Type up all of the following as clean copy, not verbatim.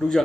रुक जा।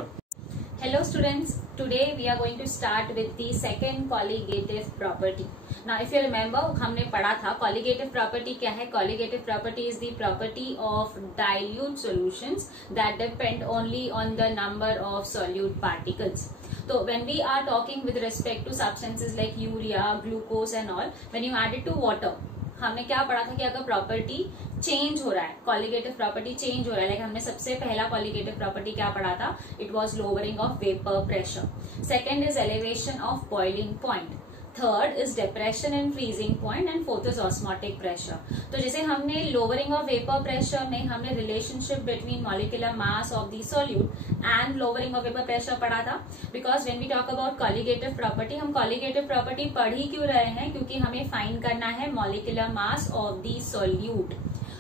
Hello students, today we are going to start with the second colligative property. Now if you remember हमने पढ़ा था colligative property क्या है. Colligative property is the property of dilute solutions that depend only on the number of solute particles. So when we are talking with respect to substances like urea, glucose and all, when you add it to water, हमने क्या पढ़ा था कि अगर property change हो रहा है, colligative property change हो रहा है, लाइक हमने सबसे पहला कॉलिगेटिव प्रॉपर्टी क्या पढ़ा था, it was lowering of vapour pressure. Second is elevation of boiling point. Third is depression and freezing point and fourth is osmotic pressure. तो जैसे हमने लोअरिंग ऑफ वेपर प्रेशर में हमने relationship between molecular mass of the solute and lowering of vapour pressure पढ़ा था. Because when we talk about colligative property, हम colligative property पढ़ ही क्यों रहे हैं, क्योंकि हमें फाइंड करना है molecular mass of the solute.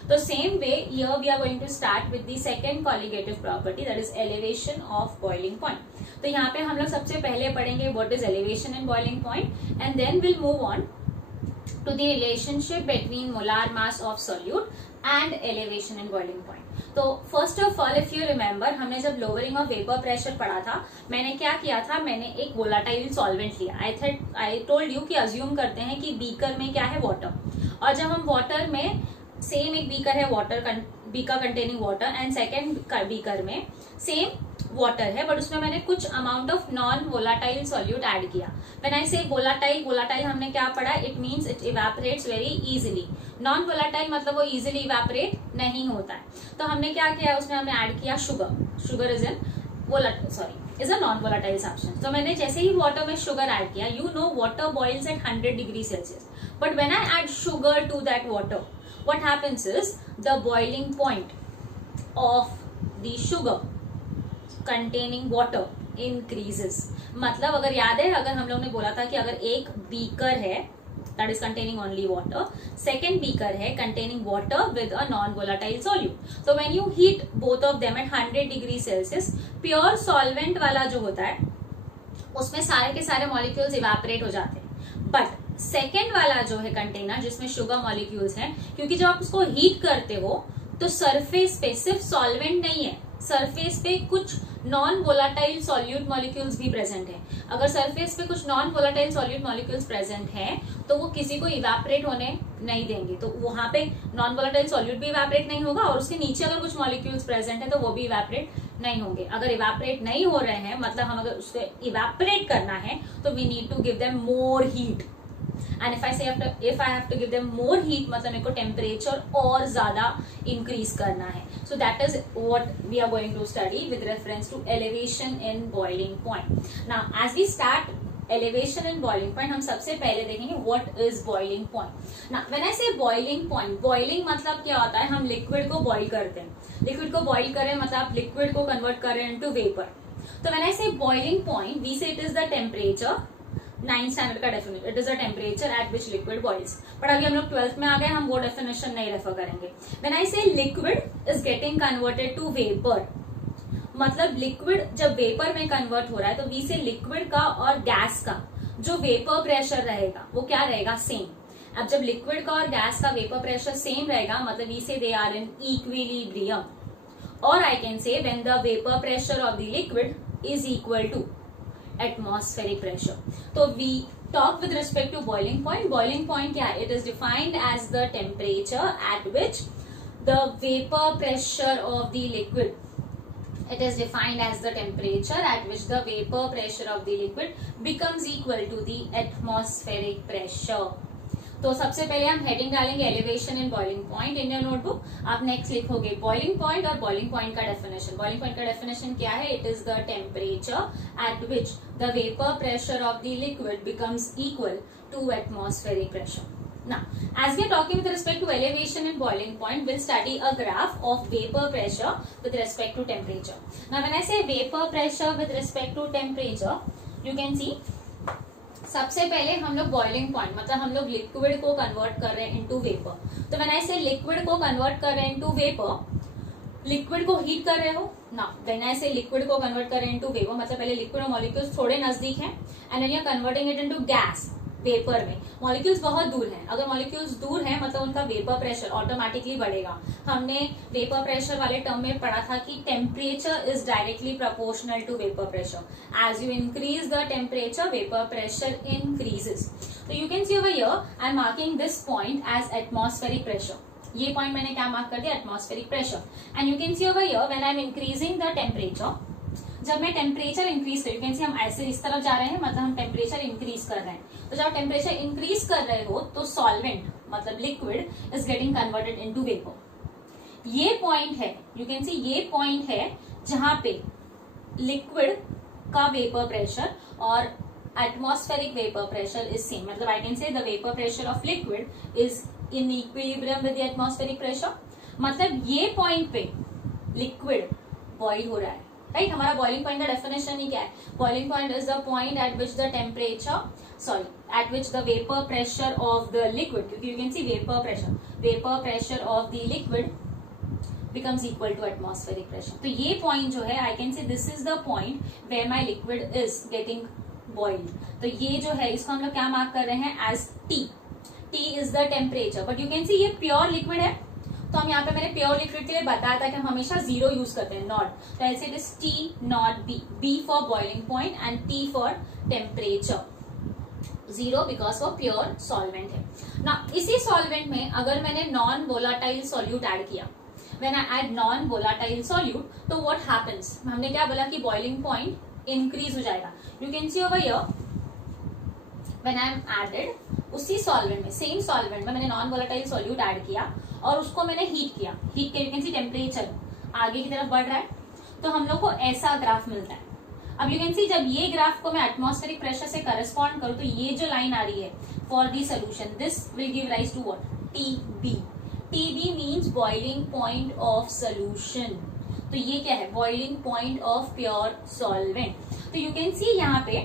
तो same way here we are going to start with the second colligative property, that is elevation of boiling point. तो यहाँ पे हम लोग सबसे पहले पढ़ेंगे what is elevation and boiling point, and then we'll move on to the relationship between molar mass of solute and elevation and boiling point. तो first of all if you remember, हमने जब lowering of vapor pressure पढ़ा था, मैंने क्या किया था, मैंने एक volatile solvent लिया. I told you कि assume करते हैं कि beaker में क्या है, water. और जब हम water में सेम एक बीकर है water, beaker containing water, and second beaker में सेम वाटर है, बट उसमें मैंने कुछ amount of non volatile solute add किया. व्हेन आई से वोलाटाइल हमने क्या पढ़ा, it means it evaporates very easily. Non volatile मतलब वो इजीली इवेपोरेट नहीं होता है. तो हमने क्या किया, उसमें हमने ऐड किया sugar. Sugar is is a non volatile substance. तो मैंने जैसे ही वाटर में शुगर ऐड किया, you know water boils at 100 degree Celsius, but when I add sugar to that water, what happens is the boiling point of the sugar containing water increases. मतलब अगर याद है, अगर हम लोग ने बोला था कि अगर एक बीकर है that is containing only water, second beaker है containing water with a non-volatile solute. So when you heat both of them at 100 degree Celsius, pure solvent वाला जो होता है उसमें सारे के सारे molecules evaporate हो जाते हैं. But सेकेंड वाला जो है कंटेनर जिसमें शुगर मॉलिक्यूल्स हैं, क्योंकि जब आप उसको हीट करते हो तो सरफेस पे सिर्फ सॉल्वेंट नहीं है, सरफेस पे कुछ नॉन वोलाटाइल सॉल्यूट मॉलिक्यूल्स भी प्रेजेंट हैं. अगर सरफेस पे कुछ non volatile solute molecules present हैं तो वो किसी को इवेपोरेट होने नहीं देंगे. तो वहां पे नॉन वोलाटाइल सॉल्यूट भी इवेपोरेट नहीं होगा, और उसके नीचे अगर कुछ मॉलिक्यूल्स प्रेजेंट है तो वो भी इवेपोरेट नहीं होंगे. अगर इवेपोरेट नहीं हो रहे हैं, मतलब हम अगर उसको इवेपोरेट करना है तो we need to give them more heat. And if I have to give them more heat, मतलब मेरे को टेम्परेचर और ज्यादा इंक्रीज करना है. So that is what we are going to study with reference to elevation and boiling point. Now as we start elevation and boiling point, हम सबसे पहले देखेंगे what is boiling point. Now when I say boiling point, boiling मतलब क्या होता है, हम liquid को बॉइल करते हैं. लिक्विड को बॉइल करें मतलब लिक्विड को कन्वर्ट करें इनटू वेपर. तो when I say boiling point, we say it is the temperature. 9th standard का definition, it is a temperature at which liquid boils. But अभी हम लोग 12th में आ गए, हम वो डेफिनेशन नहीं रेफर करेंगे. When I say liquid is getting converted to vapour, मतलब लिक्विड जब वेपर में कन्वर्ट हो रहा है तो वी से लिक्विड का और गैस का जो वेपर प्रेशर रहेगा वो क्या रहेगा, सेम. अब जब लिक्विड का और गैस का वेपर प्रेशर सेम रहेगा, मतलब वी से दे आर इन इक्विलिब्रियम. और I can say when the vapour pressure of the liquid is equal to atmospheric pressure. So we talk with respect to boiling point. Boiling point क्या है? It is defined as the temperature at which the vapor pressure of the liquid. It is defined as the temperature at which the vapor pressure of the liquid becomes equal to the atmospheric pressure. तो सबसे पहले हम heading डालेंगे elevation and boiling point in your notebook. आप next लिखोगे boiling point और boiling point का definition. Boiling point का डेफिनेशन क्या है, it is the temperature at which the vapour pressure of the liquid becomes equal to atmospheric pressure. Now, as we are talking with respect to elevation and boiling point, we'll study a graph of vapor pressure with respect to temperature. Now, when I say vapor pressure with respect to temperature, you can see सबसे पहले हम लोग boiling point मतलब हम लोग liquid को convert कर रहे हैं इनटू वेपर. तो व्हेन आई से लिक्विड को कन्वर्ट कर रहे हैं इनटू वेपर, लिक्विड को हीट कर रहे हो ना. व्हेन आई से लिक्विड को कन्वर्ट कर रहे हैं इनटू वेपर मतलब पहले लिक्विड और मॉलिक्यूल्स थोड़े नजदीक हैं, and then you are converting it into gas. Vapour में। मॉलिक्यूल्स बहुत दूर हैं, अगर मॉलिक्यूल्स दूर हैं मतलब उनका वेपर प्रेशर ऑटोमेटिकली बढ़ेगा। हमने वेपर प्रेशर वाले टर्म में पढ़ा था कि temperature is directly proportional to vapour pressure. As you increase the temperature vapour pressure increases. तो you can see over here I am marking this point as atmospheric pressure. ये point मैंने क्या mark कर दिया, atmospheric pressure. And you can see over here when I am increasing the temperature, जब मैं temperature increase कर, you can see हम ऐसे इस तरफ जा रहे हैं मतलब हम टेम्परेचर इंक्रीज कर रहे हैं। तो जब टेम्परेचर इंक्रीज कर रहे हो तो सॉल्वेंट मतलब liquid is getting converted into vapour. ये पॉइंट है, यू कैन सी ये पॉइंट है जहां पे लिक्विड का वेपर प्रेशर और atmospheric vapour pressure is same. मतलब I can say the vapour pressure of liquid is in equilibrium with the atmospheric pressure. मतलब ये पॉइंट पे लिक्विड बॉइल हो रहा है, राइट। हमारा बॉइलिंग पॉइंट का डेफिनेशन ही क्या है, boiling point is the point at which the temperature at which the vapour pressure of the liquid, क्योंकि you can see vapour pressure of the liquid becomes equal to atmospheric pressure। तो ये point जो है I can say this is the point where my liquid is getting boiled. तो ये जो है इसको हम लोग क्या मार्क कर रहे हैं as T. T is the temperature, but you can see ये प्योर लिक्विड है। तो हम यहाँ पे मैंने प्योर लिक्विड के लिए बताया था कि हम हमेशा जीरो यूज करते हैं, नॉट। तो ऐसे it is T nought B, B for boiling point and T for temperature, zero because वो प्योर सॉल्वेंट है ना। इसी सॉल्वेंट में अगर मैंने नॉन वोलाटाइल सॉल्यूट ऐड किया, when I add non volatile solute, तो व्हाट हैपेंस, हमने क्या बोला कि बॉइलिंग पॉइंट इंक्रीज हो जाएगा। You can see over here when I am added उसी सॉल्वेंट में, सेम सॉल्वेंट में मैंने नॉन वोलाटाइल सॉल्यूट ऐड किया और उसको मैंने हीट किया, हीट के यू कैन सी टेम्परेचर आगे की तरफ बढ़ रहा है, तो हम लोग को ऐसा ग्राफ मिलता है। अब यू कैन सी जब ये ग्राफ को मैं एटमॉस्फेरिक प्रेशर से करस्पॉन्ड करूं तो ये जो लाइन आ रही है for the solution, this will give rise to what, TB। TB means boiling point of solution. तो ये क्या है, boiling point of pure solvent. तो यू कैन सी यहाँ पे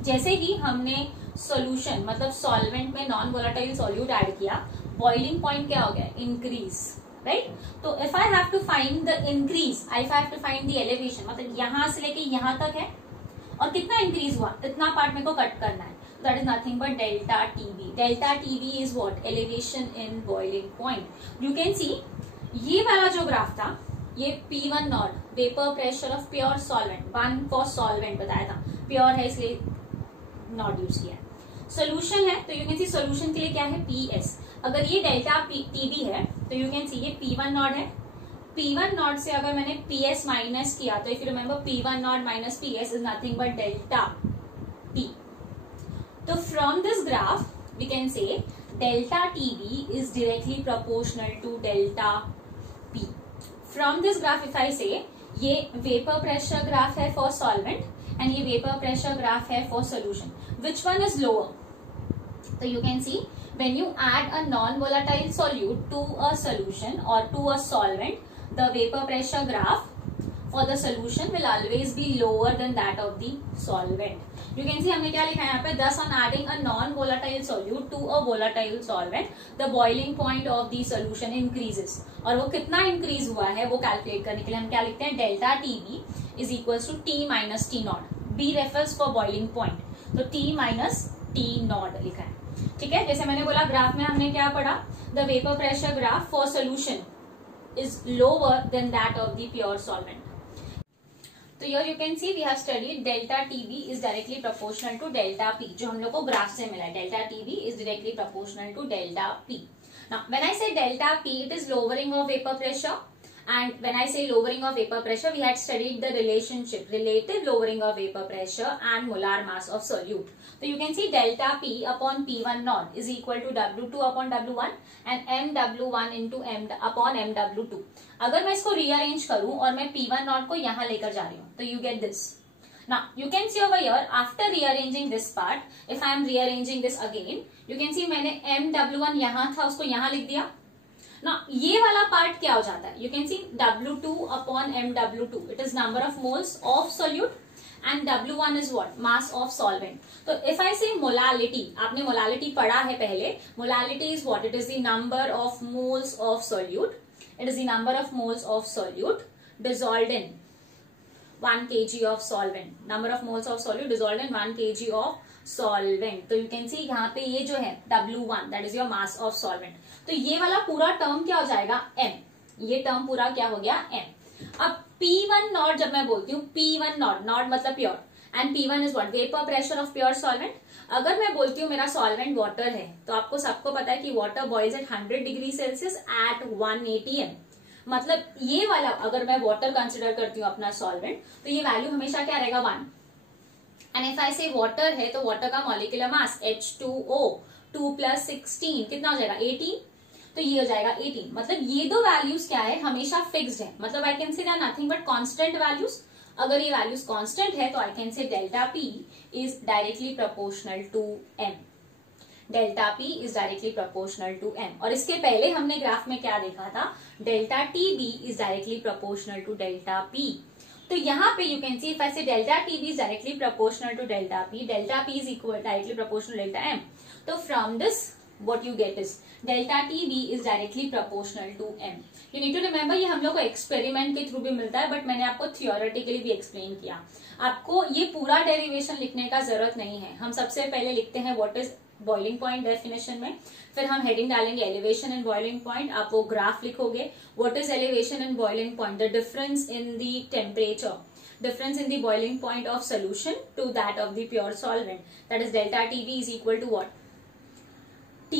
जैसे ही हमने सोल्यूशन मतलब सॉल्वेंट में नॉन वोलाटाइल सॉल्यूट ऐड किया, बॉइलिंग पॉइंट क्या हो गया, इंक्रीज, राइट। तो if I have to find the increase, if I have to find the elevation, मतलब यहां से लेके यहां तक है और कितना इंक्रीज हुआ, इतना पार्ट मेरे को कट करना है। That is nothing but delta TB. Delta TB is what? Elevation in boiling point. You can see ये वाला जो ग्राफ था, ये P1 not vapour pressure of pure solvent, 1 for solvent बताया था, प्योर है इसलिए नॉट यूज किया है। सोल्यूशन है तो यू कैन सी सोल्यूशन के लिए क्या है, PS। अगर ये डेल्टा TB है तो यू कैन सी ये P1 नॉट है। P1 नॉट से अगर मैंने PS माइनस किया तो if you remember P1 not minus PS is nothing but delta T। So from this graph we can say delta TB is directly proportional to delta P. From this graph if I say ये vapor pressure graph है for solvent and ये vapor pressure graph है for solution, which one is lower? So you can see when you add a non-volatile solute to a solution or to a solvent, the vapor pressure graph for the solution will always be lower than that of the solvent. You can see हमने क्या लिखा है यहाँ पे, thus on adding a non-volatile solute to a volatile solvent, the boiling point of the solution increases। और वो कितना increase हुआ है वो कैलकुलेट करने के लिए हम क्या लिखते हैं, delta TB is equals to T minus T nought. B refers for boiling point, तो T माइनस T नॉट लिखा है, ठीक है। जैसे मैंने बोला ग्राफ में हमने क्या पढ़ा, the vapour pressure graph for solution is lower than that of the pure solvent. तो here you can see we have studied delta TB is directly proportional to delta P, जो हम लोग को ग्राफ से मिला है। delta TB is directly proportional to delta P. Now when I say delta P, it is lowering of vapor pressure, and when I say lowering of vapor pressure, we had studied the relationship, relative lowering of vapor pressure and molar mass of solute. So you can see delta P upon P1 naught is equal to W2 upon W1 and MW1 into M upon MW2. अगर मैं इसको rearrange करूं और मैं P1 naught को यहां लेकर जा रही हूं तो you get this. Now you can see over here after rearranging this part, if I am rearranging this again, you can see मैंने MW1 यहां था उसको यहां लिख दिया ना। ये वाला पार्ट क्या हो जाता है, you can C W2 upon MW2, it is number of moles of solute and W1 is what, mass of solvent. तो इफ आई से मोलालिटी, आपने मोलालिटी पढ़ा है पहले, molality is what, it is the number of moles of solute, it is the number of moles of solute dissolved in 1 kg of solvent, number of moles of solute dissolved in 1 kg of solvent. तो you can see यहाँ पे ये जो है W1 that is your mass of solvent. तो ये वाला पूरा टर्म क्या हो जाएगा m, ये टर्म पूरा क्या हो गया m। अब P1 नॉट जब मैं बोलती हूँ P1 नॉट, नॉट मतलब pure, and P1 is what, vapour pressure of pure solvent. अगर मैं बोलती हूँ मेरा सॉल्वेंट वाटर है, तो आपको सबको पता है कि water boils at 100 degree Celsius at 180 m। मतलब ये वाला अगर मैं वाटर कंसिडर करती हूँ अपना सॉल्वेंट, तो ये वैल्यू हमेशा क्या रहेगा 1। एंड इफ आई से वाटर है, तो वाटर का मॉलिक्यूलर मास H2O 2 + 16 कितना हो जाएगा 18। तो ये हो जाएगा 18। मतलब ये दो वैल्यूज क्या है, हमेशा फिक्स्ड है। मतलब I can say nothing but constant values. अगर ये वैल्यूज कांस्टेंट है, तो I can say delta P is directly proportional to m। Delta P is directly proportional to m। और इसके पहले हमने ग्राफ में क्या देखा था, delta TB is directly proportional to delta P। तो यहाँ पे you can see if I say delta TB is directly proportional to delta P is equal directly proportional delta m। तो from this what you get is delta TB is directly proportional to m. You need to remember ये हम लोग को experiment के through भी मिलता है, but मैंने आपको थियोरेटिकली भी एक्सप्लेन किया। आपको ये पूरा डेरिवेशन लिखने का जरूरत नहीं है। हम सबसे पहले लिखते हैं what is boiling point definition में, फिर हम हेडिंग डालेंगे एलिवेशन एंड बॉइलिंग पॉइंट। आप वो ग्राफ लिखोगे, what is elevation and boiling point, the difference in the temperature, difference in the boiling point of solution to that of the pure solvent, that is delta TB is equal to what, T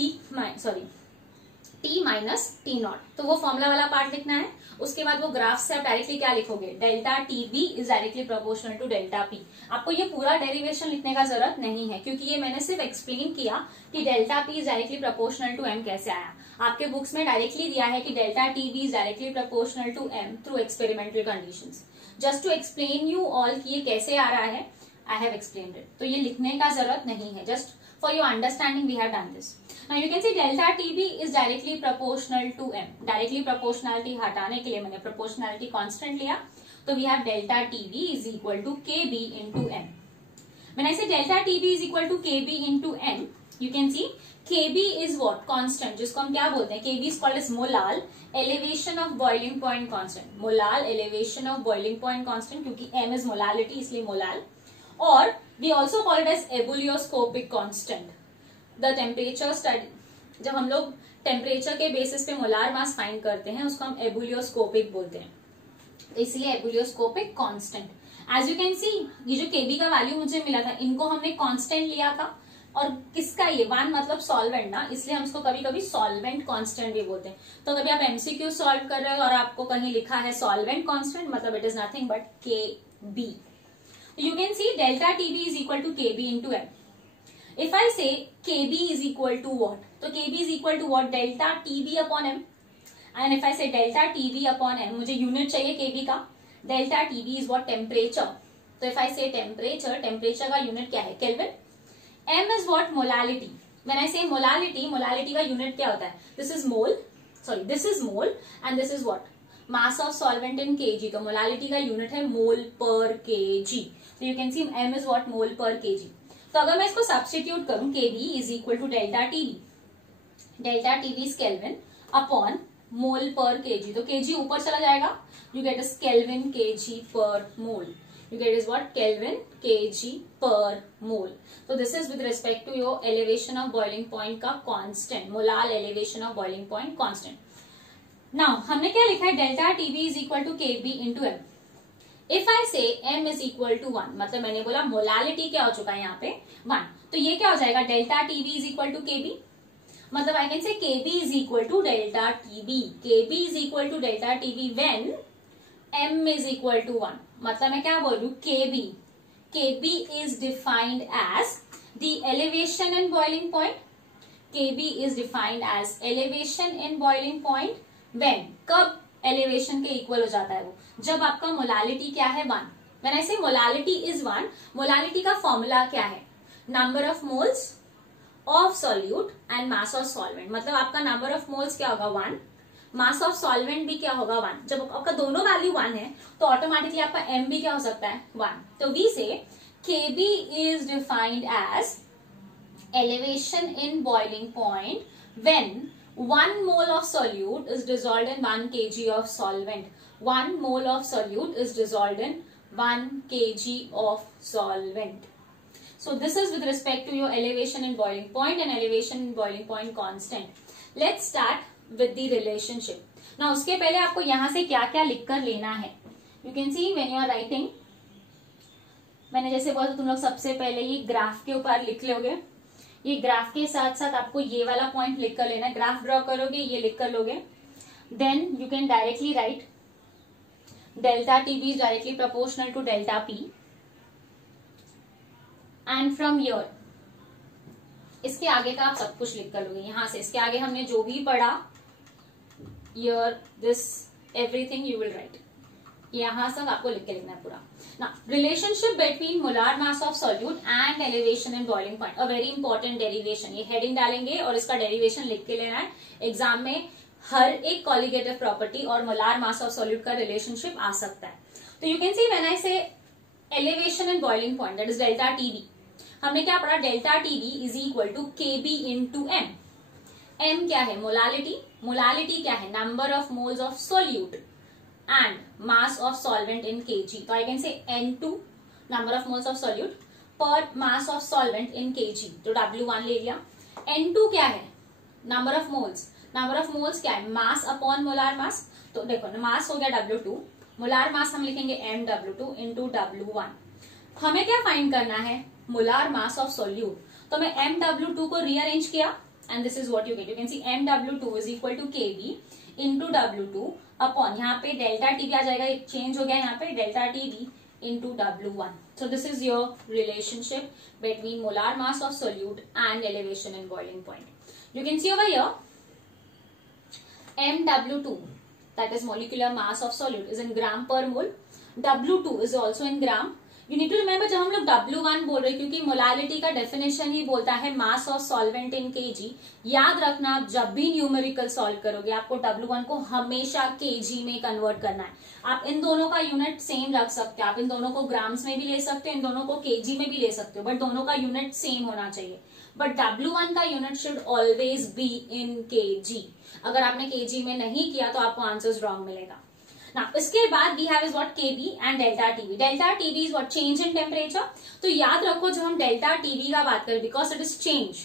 minus T not. तो वो formula वाला part लिखना है। उसके बाद वो graph से आप डायरेक्टली क्या लिखोगे, delta TB is directly proportional to delta P। आपको ये पूरा डेरिवेशन लिखने का जरूरत नहीं है, क्योंकि ये मैंने सिर्फ एक्सप्लेन किया कि delta P is directly proportional to m कैसे आया। आपके बुक्स में डायरेक्टली दिया है कि delta TB is directly proportional to m through experimental conditions. Just to explain you all कि ये कैसे आ रहा है, आई हैव एक्सप्लेन्ड इट। तो ये लिखने का जरूरत नहीं है, just for your understanding we have done this. Now you can see delta TB is directly proportional to m. Directly proportionality हटाने के लिए मैंने proportionality constant लिया, तो we have delta TB is equal to KB into m. When I say delta TB is equal to KB into m, you can see KB is what, constant, जिसको हम क्या बोलते हैं, KB is called as molal elevation of boiling point constant. Molal elevation of boiling point constant, क्योंकि m is molality इसलिए molal, और we also call it as ebullioscopic constant. The temperature study, जब हम लोग टेम्परेचर के basis पे molar mass find करते हैं, उसको हम एबुलियोस्कोपिक बोलते हैं, इसलिए ebullioscopic constant. As you can see ये जो केबी का वैल्यू मुझे मिला था, इनको हमने कांस्टेंट लिया था, और किसका ये 1 मतलब सॉल्वेंट ना, इसलिए हम इसको कभी कभी सॉल्वेंट कांस्टेंट भी बोलते हैं। तो कभी आप एमसीक्यू सॉल्व कर रहे हो और आपको कहीं लिखा है सॉल्वेंट कांस्टेंट, मतलब it is nothing but KB। You can see delta TB is equal to KB into m। If I say KB is equal to what, तो KB is equal to what, delta TB upon m। And if I say delta TB upon m, मुझे unit चाहिए KB का, delta TB is what, temperature। तो if I say temperature, temperature का unit क्या है, Kelvin। m is what, molality। When I say molality, molality का unit क्या होता है, this is mole and this is what, mass of solvent in kg। तो molality का यूनिट है mole per kg। तो you can see m is what, mole per kg। तो अगर मैं इसको सब्स्टिट्यूट करूं, KB is equal to delta TB is kelvin upon mole per kg. तो केजी ऊपर चला जाएगा, you get is kelvin kg per mole, you get is what, kelvin kg per mole. तो this is with respect to your elevation of boiling point का constant, molal elevation of boiling point constant. Now हमने क्या लिखा है, delta TB is equal to KB into m। If I से m is equal to 1, मतलब मैंने बोला molality क्या हो चुका है यहाँ पे 1, तो ये क्या हो जाएगा, delta TB is equal to KB। मतलब I can say KB is equal to delta TB, KB is equal to delta TB when m is equal to 1। मतलब मैं क्या बोल रही हूँ, KB is defined as the elevation in boiling point, KB is defined as elevation in boiling point when, कब elevation के equal हो जाता है वो, जब आपका मोलालिटी क्या है 1। व्हेन आई से मोलालिटी इज 1, मोलालिटी का फॉर्मूला क्या है, number of moles of solute and mass of solvent. मतलब आपका नंबर ऑफ मोल्स क्या होगा 1, मास ऑफ सॉल्वेंट भी क्या होगा 1। जब आपका दोनों वैल्यू 1 है, तो ऑटोमेटिकली आपका m भी क्या हो सकता है 1। तो we say KB is defined as elevation in boiling point when 1 mole of solute is dissolved in 1 kg of solvent. 1 mole of solute is dissolved in 1 kg of solvent. So this is with respect to your elevation and boiling point and elevation and boiling point constant. Let's start with the relationship. Now उसके पहले आपको यहां से क्या क्या लिख कर लेना है. You can see when you are writing, मैंने जैसे बोला तुम लोग सबसे पहले ये ग्राफ के ऊपर लिख लोगे. ये ग्राफ के साथ साथ आपको ये वाला पॉइंट लिख कर लेना है. ग्राफ ड्रॉ करोगे, ये लिख कर लोगे. Then you can directly write delta T B is directly proportional to delta P. And from your इसके आगे का आप सब कुछ लिख कर लोगे. यहां से इसके आगे हमने जो भी पढ़ा, your this everything you will right. यहां सब आपको लिख के लिखना है पूरा. Now, relationship between molar mass of solute and elevation and boiling point, a very important derivation. ये heading डालेंगे और इसका derivation लिख के लेना है. एग्जाम में हर एक colligative property और molar mass of solute का relationship आ सकता है. तो you can see when I say elevation and boiling point, that is delta TB. हमने क्या पढ़ा? delta TB is equal to KB into M. M क्या है? molality. molality क्या है? number of moles of solute and mass of solvent in kg. So I can say N2 number of moles of solute per mass of solvent in kg. तो W1 ले लिया. N2 क्या है? number of moles. number of moles क्या है? mass upon molar mass. तो देखो mass हो गया W2, molar mass हम लिखेंगे MW2 into W1. हमें क्या फाइंड करना है? molar mass of solute. तो मैं MW2 को रीअरेंज किया and this is what you get. You can see MW2 is equal to KB into W2 upon यहाँ पे डेल्टा टीबी आ जाएगा. चेंज हो गया यहाँ पे delta TB into W1. So this is your relationship between molar mass of solute and elevation and boiling point. You can see over here MW2, that is molecular mass of solute, is in gram per mole. W2 is also in gram. You need to remember जब हम लोग W1 बोल रहे हैं, क्योंकि molarity का definition ही बोलता है मास ऑफ सॉल्वेंट इन केजी. याद रखना, आप जब भी न्यूमेरिकल सॉल्व करोगे आपको W1 को हमेशा केजी में कन्वर्ट करना है. आप इन दोनों का यूनिट सेम रख सकते हो. आप इन दोनों को ग्राम्स में भी ले सकते हो, इन दोनों को केजी में भी ले सकते हो, बट दोनों का यूनिट सेम होना चाहिए. बट W1 का unit should always be in KG. अगर आपने केजी में नहीं किया तो आपको आंसर रॉन्ग मिलेगा. Now, इसके बाद we have is what KB and delta TB. Delta TB is what? Change in temperature. तो याद रखो जब हम delta TB का बात करें, because it is change,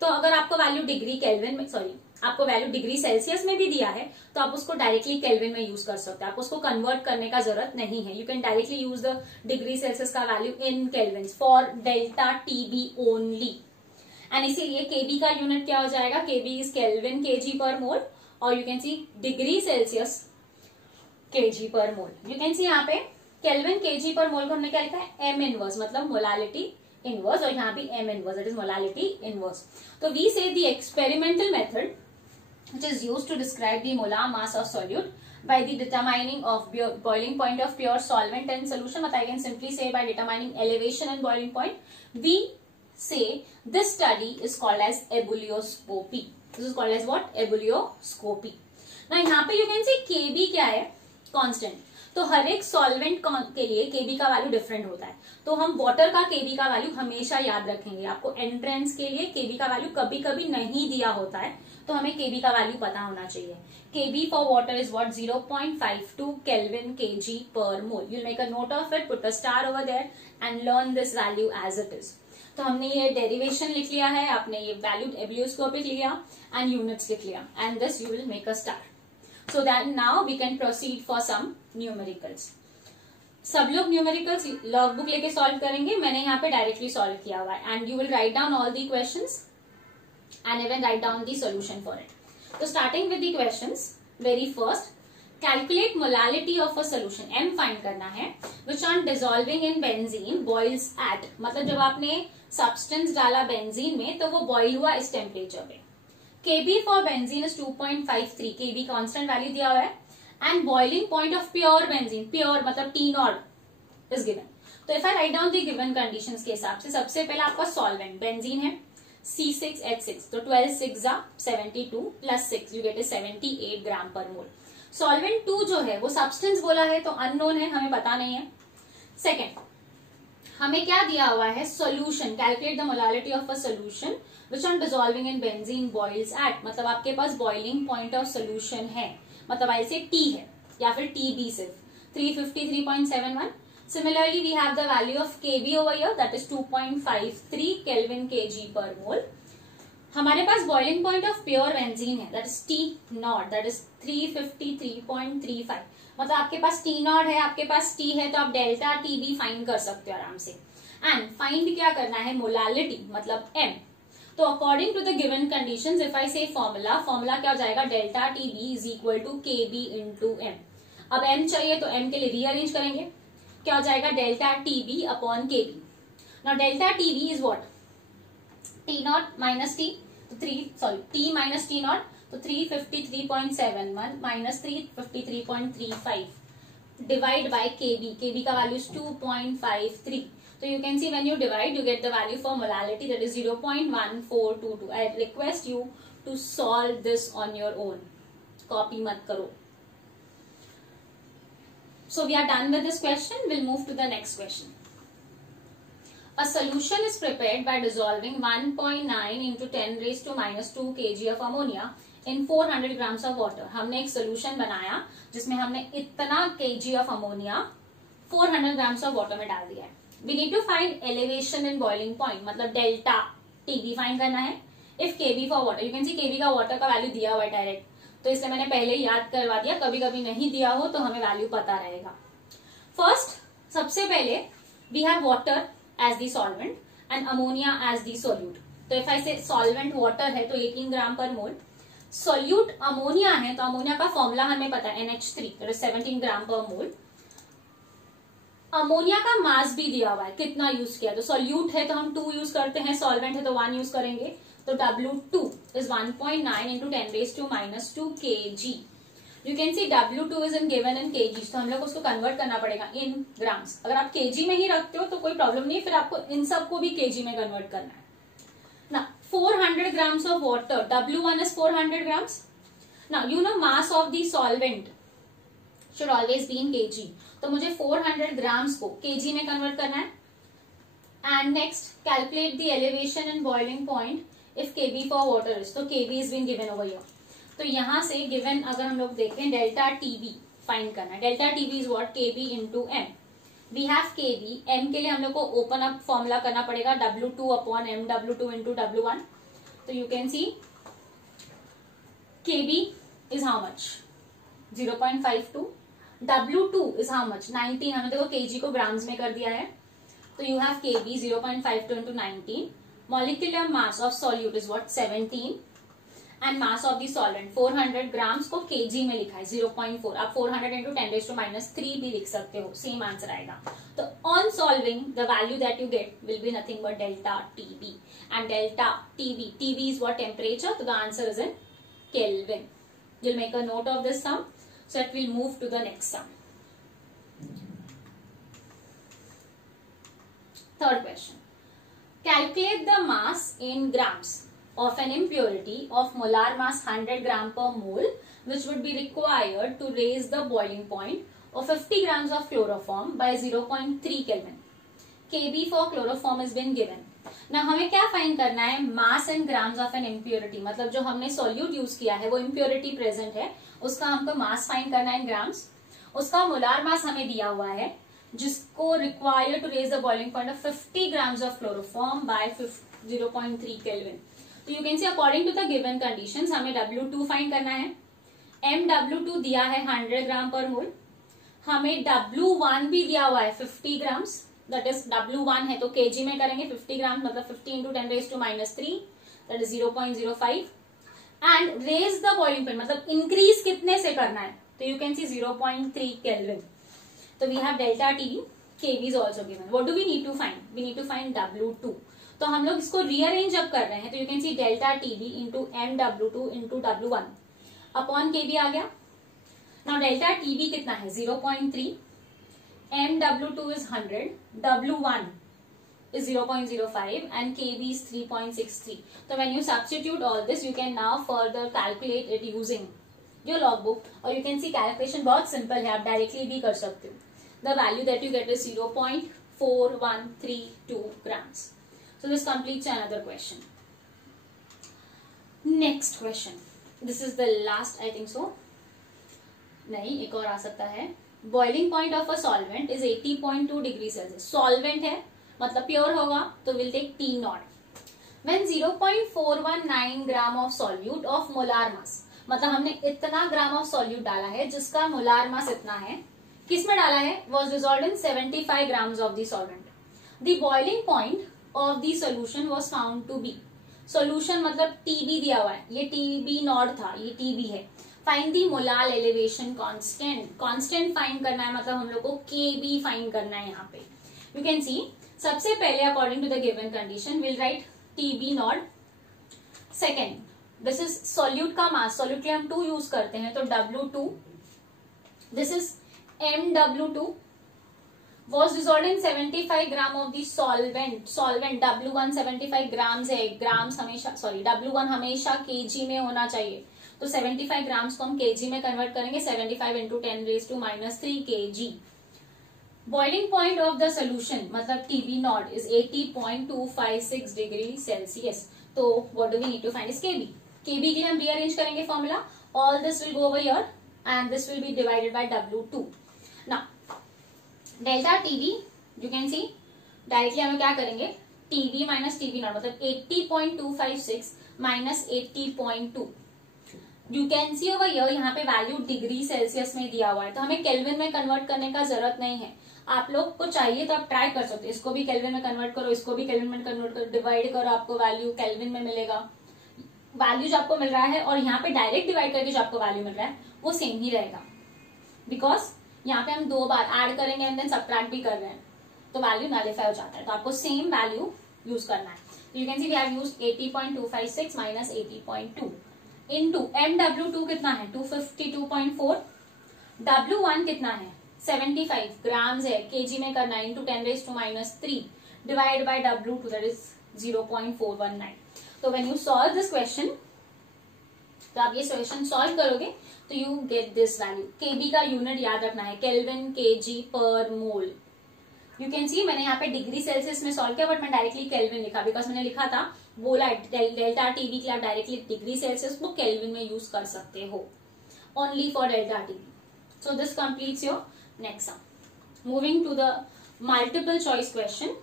तो अगर आपको वैल्यू डिग्री केल्विन में, सॉरी आपको वैल्यू डिग्री सेल्सियस में भी दिया है तो आप उसको डायरेक्टली केल्विन में यूज कर सकते हैं. आपको उसको कन्वर्ट करने का जरूरत नहीं है. You can directly use the degree Celsius का value in kelvin for delta TB only. And इसीलिए केबी का यूनिट क्या हो जाएगा? केबी इज केल्विन केजी पर मोल, और you can C degree Celsius KG per mole. You can see यहाँ पे kelvin kg per मोल को हमने क्या लिखा है? एम इनवर्स, मतलब मोलालिटी इनवर्स, और यहाँ भी M inverse, that is molality inverse. तो we say the experimental method which is used to describe the molar mass of solute by the determining of boiling point of pure solvent and solution. But I can simply say by determining elevation and boiling point. We say this study is called as ebullioscopy. This is called as what? Ebullioscopy. Now यहाँ पे you can see KB क्या है? Constant. तो हर एक solvent के लिए केबी का value different होता है. तो हम वाटर का केबी का वैल्यू हमेशा याद रखेंगे. आपको एंट्रेंस के लिए केबी का वैल्यू कभी कभी नहीं दिया होता है, तो हमें केबी का वैल्यू पता होना चाहिए. KB for water is what? 0.52 kelvin kg per mole. You make a note of it, put a star over there and learn this value as it is. तो हमने ये डेरिवेशन लिख लिया है, आपने ये वैल्यू एब्लियोस्कोपिक लिया एंड यूनिट्स लिख लिया, and this you will make a star. So that now we can proceed for some numericals. सब लोग न्यूमेरिकल्स लॉग बुक लेके सॉल्व करेंगे. मैंने यहाँ पे डायरेक्टली सॉल्व किया हुआ है, and you will write down all the questions and even write down the solution for it. तो starting with the questions, very first, calculate molality of a solution. M find करना है which on dissolving in benzene boils at, मतलब जब आपने substance डाला benzene में तो वो बॉइल हुआ इस टेम्परेचर पे. KB for benzene is 2.53. KB constant value दिया हुआ है. And boiling point of pure benzene, pure मतलब T नॉट इज गिवन. तो if I right down the given conditions के हिसाब से, सबसे पहले आपका सॉल्वेंट बेंजीन है C6H6, तो 12 6 72 प्लस 6 यू गेट 78 ग्राम पर मोल. सॉल्वेंट 2 जो है वो सब्सटेंस बोला है तो अननोन है, हमें पता नहीं है. सेकेंड, हमें क्या दिया हुआ है? Solution. Calculate the molality of a solution which on dissolving in benzene boils at, मतलब आपके पास बॉइलिंग पॉइंट ऑफ सोल्यूशन है, मतलब ऐसे T है या फिर TB सिर्फ 353.71. Similarly, we have the value of Kb over here, that is 2.53 Kelvin kg per mole. हमारे पास boiling point of pure benzene है, that is T nought, that is 353.35. मतलब आपके पास टी नॉट है, आपके पास टी है, तो आप डेल्टा टी बी फाइंड कर सकते हो आराम से. एंड फाइंड क्या करना है, मोलालिटी मतलब एम. तो according to the given conditions, if I say formula क्या हो जाएगा, delta T B is equal to K B into M. अब एम चाहिए तो एम के लिए रीअरेंज करेंगे, क्या हो जाएगा, delta T B upon K B. Now delta T B is what, T nought minus T, तो टी माइनस टी नॉट, तो 353.71 minus 353.35 divide by KB. KB का value is 2.53. So you can see when you divide, you get the value for molality, that is 0.1422. I request you to solve this on your own. Copy mat karo. So we are done with this question. We'll move to the next question. A solution is prepared by dissolving 1.9 into 10 raised to minus 2 kg of ammonia in 400 grams of water. हमने एक solution बनाया जिसमें हमने इतना kg of ammonia 400 grams of water में डाल दिया है. We need to find elevation in boiling point, मतलब डेल्टा TB फाइंड करना है. If KB for water, you can see KB का water का वैल्यू दिया हुआ है डायरेक्ट, तो इसलिए मैंने पहले ही याद करवा दिया. कभी कभी नहीं दिया हो तो हमें वैल्यू पता रहेगा. फर्स्ट, सबसे पहले we have water as the solvent and ammonia as the solute. तो if I say solvent water है तो 18 ग्राम पर मोल, solute ammonia है तो ammonia का फॉर्मूला हमें पता है NH3, तो 17 ग्राम पर मोल. अमोनिया का मास भी दिया हुआ है, कितना यूज किया, तो सोल्यूट है तो हम 2 यूज करते हैं, सॉल्वेंट है तो 1 यूज करेंगे. तो W2 is 1.9 into 10 raised to minus 2 kg. You can see W2 is in given in kg, तो हम लोग उसको कन्वर्ट करना पड़ेगा इन ग्राम्स. अगर आप kg में ही रखते हो तो कोई प्रॉब्लम नहीं, फिर आपको इन सबको भी kg में कन्वर्ट करना है ना. 400 grams of water, W1 is 400 grams. Now you know mass of the solvent should always be in kg. तो मुझे 400 ग्राम्स को kg में कन्वर्ट करना है. And next, calculate the elevation and boiling point if kb for water is, तो kb is been given over here. तो यहां से गिवन अगर हम लोग देखें, डेल्टा टीबी फाइंड करना है. Delta TB is what, kb into M. We have kb, m के लिए हम लोग को ओपन अप फॉर्मूला करना पड़ेगा, W2 upon m, W2 into W1. तो you can C kb is how much, 0.52. W2 is how much, 19. हमने देखो kg को ग्राम्स में कर दिया है, तो you have kb 0.52 into 19. Molecular mass of solute is what, 17, and mass of the solvent 400 grams को kg में लिखा है 0.4. आप 400 into 10 raised to minus 3 भी लिख सकते हो, सेम आंसर आएगा. तो on solving the value that you get will be nothing but delta TB, and delta TB is what, temperature, so the answer is in Kelvin. You'll make a note of this sum. So that we'll move to the next sum. Third question. Calculate the mass in grams of an impurity of molar mass 100 gram per mole, which would be required to raise the boiling point of 50 grams of chloroform by 0.3 Kelvin. Kb for chloroform has been given. ना हमें क्या find करना है, mass in grams of an impurity, मतलब जो हमने solute use किया है वो इम्प्योरिटी प्रेजेंट है, उसका हमको मास फाइंड करना है इन ग्राम्स. उसका मोलार मास हमें दिया हुआ है, जिसको required to raise the boiling point of 50 grams of chloroform by 0.3 kelvin. तो you can see according to the given conditions हमें W2 फाइंड करना है. MW2 दिया है 100 ग्राम पर मोल, हमें W1 भी दिया हुआ है 50 ग्राम्स, दैट इज W1 है तो kg में करेंगे 50 ग्राम, मतलब 50 into 10 raised to minus 3, that is 0.05. And raise the boiling point मतलब इंक्रीज कितने से करना है, तो यू कैन सी 0.3 केल्विन. तो we have delta T, kb is also given. What do we need to find, we need to find W2. तो हम लोग इसको रीअरेंज अब कर रहे हैं, तो you can see delta TB into MW2 into W1 upon kb आ गया. नाउ डेल्टा टीबी कितना है, 0.3, MW2 is 100, W1 is 0.05 and kb is 3.63. So when you substitute all this, you can now further calculate it using your logbook, or you can see calculation बहुत simple है, आप directly भी कर सकते हो. The value that you get is 0.4132 grams. So this completes another question. Next question. This is the last, I think so. नहीं, एक और आ सकता है. Boiling point of a solvent is 80.2 degree Celsius. Solvent है मतलब प्योर होगा तो will take T nought. When 0.419 gram of solute of molar mass, मतलब हमने इतना ग्राम ऑफ सॉल्यूट डाला है जिसका मोलार मास इतना है. किस में डाला है? Was dissolved in 75 grams of the solvent. The boiling point of the solution was found to be. Solution मतलब टीबी दिया हुआ है, ये टीबी नॉट था, ये टीबी है. Find the molar elevation constant. Constant find करना है मतलब हम लोग को केबी फाइंड करना है. यहाँ पे यू कैन सी सबसे पहले according to the given condition will write TB nought. Second, this is solute का मास, सॉल्यूट के हम 2 यूज करते हैं तो W2. This is MW2 was dissolved in 75 gram of the solvent. Solvent W1 75 grams है. Grams हमेशा W1 हमेशा KG में होना चाहिए, तो 75 ग्राम्स को हम केजी में कन्वर्ट करेंगे. 75 into 10⁻³ kg. Boiling point of the solution मतलब TB nought is 80.256 degree Celsius. तो what do we need to find is KB. KB के लिए हम रीअरेंज करेंगे formula. All this will go over here and this will be divided by W2. Now delta TB you can see directly हमें क्या करेंगे, TB minus TB nought मतलब 80.256 minus 80.2. You can see over here यहाँ पे value degree Celsius में दिया हुआ है तो हमें केल्विन में कन्वर्ट करने का जरूरत नहीं है. आप लोग को चाहिए तो आप ट्राई कर सकते हो, इसको भी केल्विन में कन्वर्ट करो, इसको भी केल्विन में कन्वर्ट करो, डिवाइड करो, आपको वैल्यू केल्विन में मिलेगा. वैल्यू जो आपको मिल रहा है और यहाँ पे डायरेक्ट डिवाइड करके जो आपको वैल्यू मिल रहा है वो सेम ही रहेगा, बिकॉज यहाँ पे हम 2 बार ऐड करेंगे एंड देन सबट्रैक्ट भी कर रहे हैं तो वैल्यू नलिफाई हो जाता है. तो आपको सेम वैल्यू यूज करना है. तो you can see we have used 80.256 minus 80.2 into MW2 कितना है 252.4. W1 कितना है 75 ग्राम्स है, केजी में करना है, into 10⁻³ divide by W2 that is 0.419. तो when you solve this question, तो आप ये क्वेश्चन सॉल्व करोगे तो यू गेट दिस वैल्यू. केबी का यूनिट याद रखना है kelvin kg per mole. You can सी मैंने यहाँ पे डिग्री सेल्सियस में सॉल्व किया बट मैं डायरेक्टली केल्विन लिखा बिकॉज मैंने लिखा था बोला डेल्टा टीवी के लिए आप डायरेक्टली डिग्री सेल्सियस को केल्विन में यूज कर सकते हो only for delta TV. So this completes your next sum. Moving to the multiple choice question,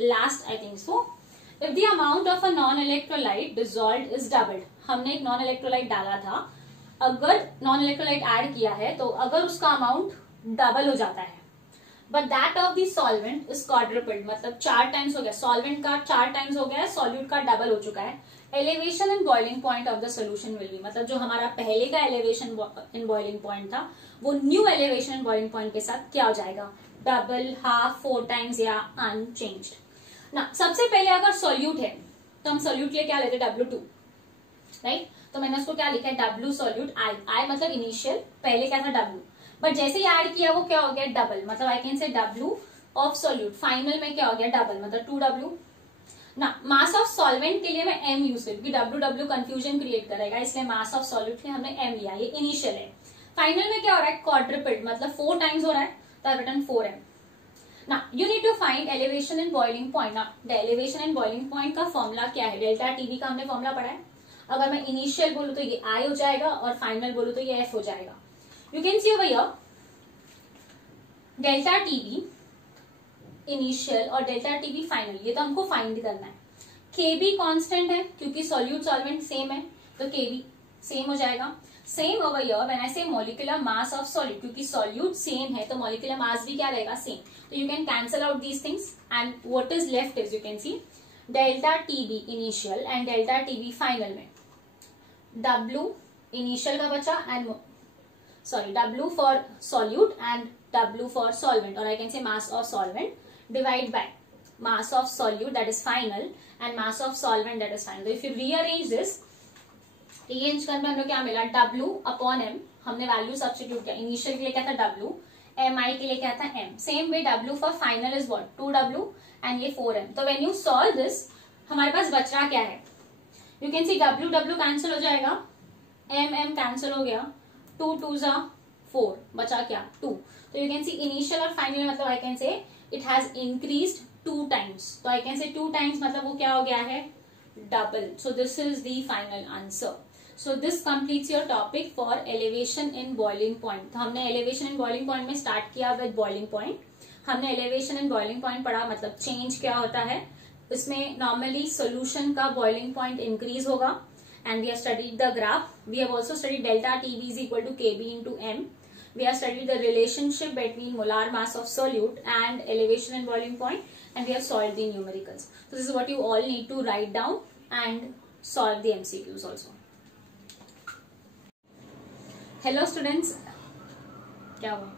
last I think so. If the amount of a non electrolyte dissolved is doubled. हमने एक non electrolyte डाला था, अगर non electrolyte add किया है तो अगर उसका अमाउंट डबल हो जाता है but that of the solvent is quadrupled मतलब 4 टाइम्स हो गया, सॉल्वेंट का 4 टाइम्स हो गया, सॉल्यूट का डबल हो चुका है. Elevation in boiling point of the solution will be मतलब जो हमारा पहले का एलिवेशन इन बॉइलिंग पॉइंट था वो new elevation in boiling point के साथ क्या हो जाएगा, डबल, हाफ, 4 टाइम्स या अनचेंज्ड. ना सबसे पहले अगर सॉल्यूट है तो हम सॉल्यूट के लिए क्या लेते हैं W2 राइट. तो मैंने उसको क्या लिखा है W सॉल्यूट I मतलब इनिशियल, पहले क्या था W, बट जैसे ही ऐड किया वो क्या हो गया डबल मतलब आई कैन से W ऑफ सॉल्यूट. फाइनल में क्या हो गया डबल मतलब 2W. ना मास ऑफ सॉल्वेंट के लिए मैं M यूज करूँ क्योंकि W कंफ्यूजन क्रिएट करेगा, इसलिए मास ऑफ सॉल्यूट के हमने M लिया, ये इनिशियल है. फाइनल में क्या हो रहा है क्वाड्रुपल्ड मतलब 4 टाइम्स हो रहा है तो आई रिटन 4M. ना you need to find elevation in boiling point. ना एलिवेशन इन बॉइलिंग पॉइंट का फॉर्मूला क्या है, डेल्टा टीवी का हमने फॉर्मूला पढ़ा है. अगर मैं इनिशियल बोलूं तो ये I हो जाएगा और फाइनल बोलूं तो ये F हो जाएगा. You can see over here delta TV initial और डेल्टा टीवी फाइनल, ये तो हमको फाइंड करना है. केबी कांस्टेंट है क्योंकि सॉल्यूट सॉल्वेंट सेम है तो केबी सेम हो जाएगा. Same over here when I say molecular mass of solute, क्योंकि सॉल्यूट सेम है तो मॉलिक्यूलर मास भी क्या रहेगा सेम. तो you can cancel out these things and what is left is you can see delta TB initial and delta TB final में W initial का बचा and W for solute and W for solvent और I can say mass of solvent divide by mass of solute that is final and mass of solvent that is final. So if you rearrange this, rearrange करने में क्या मिला W upon M, हमने value substitute किया. Initial के लिए क्या था W, MI के लिए क्या था M. Same way W for final is what 2W and ये 4M. तो व्हेन यू सॉल्व दिस हमारे पास बच रहा क्या है, you can C W cancel हो जाएगा, M कैंसिल हो गया, 2 2 जा 4 बचा क्या 2. तो यू कैन सी इनिशियल और फाइनल मतलब आई कैन से इट हैज इंक्रीज्ड 2 times. तो आई कैन से 2 times मतलब वो क्या हो गया है double. So this is the final answer. So this completes your topic for elevation in boiling point. तो हमने एलिवेशन इन बॉइलिंग पॉइंट में स्टार्ट किया विद बॉइलिंग पॉइंट। हमने एलिवेशन इन बॉइलिंग पॉइंट पढ़ा, मतलब चेंज क्या होता है। इसमें नॉर्मली सोल्यूशन का बॉइलिंग पॉइंट इंक्रीज होगा and we have studied the graph. We have also studied delta TV is equal to KB into M. We have studied the relationship between molar mass of solute and elevation and boiling point, and we have solved the numericals. So this is what you all need to write down and solve the MCQs also. Hello students, क्या हुआ?